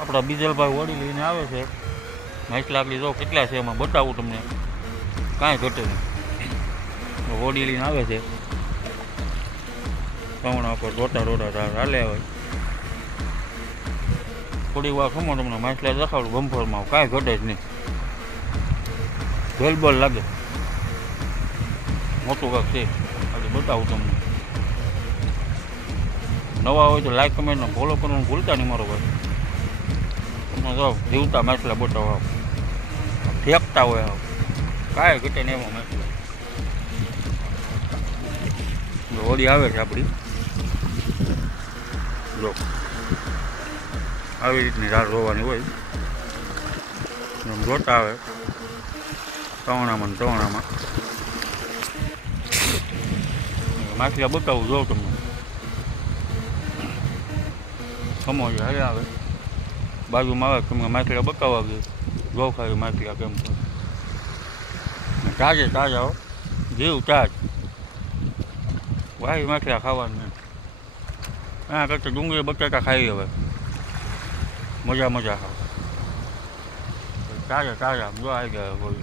આપણા બીજલભાઈ હોડી લઈને આવે છે. માછલાકડી જો કેટલા છે એમાં બતાવું તમને, કાંઈ ઘટે નહીં. હોડી લઈને આવે છે, કવણા પર રોટા રોટા હાલે હોય. થોડી વાર ખમો તમને માછલા દેખાડું બમ્ફરમાં, કાંઈ ઘટે જ નહીં. વેલબોલ લાગે, મોટું કાંક છે. આજે બતાવું તમને. નવા હોય તો લાઈક કમેન્ટ ફોલો કરવાનું ભૂલતા નહીં મારો ભાઈ. તમને જો જીવતા માછલા બતાવો, ફેંકતા હોય, કાંઈ ઘટે નહીં એમાં માછલા. હોડી આવે છે આપણી, જો આવી રીતની રાહ જોવાની હોય. જોતા આવે તવણામાં તવણામાં માછલા બતાવું જોઉં તમને. સમોસા હારે આવે બાજુમાં આવે તમને માછલા બતાવવા ગયું. જો ખાલી માછલા કેમ છે, તાજે તાજા હો, જીવ તાજ. વાય માછલા ખાવાનું નહીં. એના કરતાં ડુંગળી બટાકા ખાઈ હવે મજા મજા ખાવ. તાજા તાજા જો આવી ગયા હોય.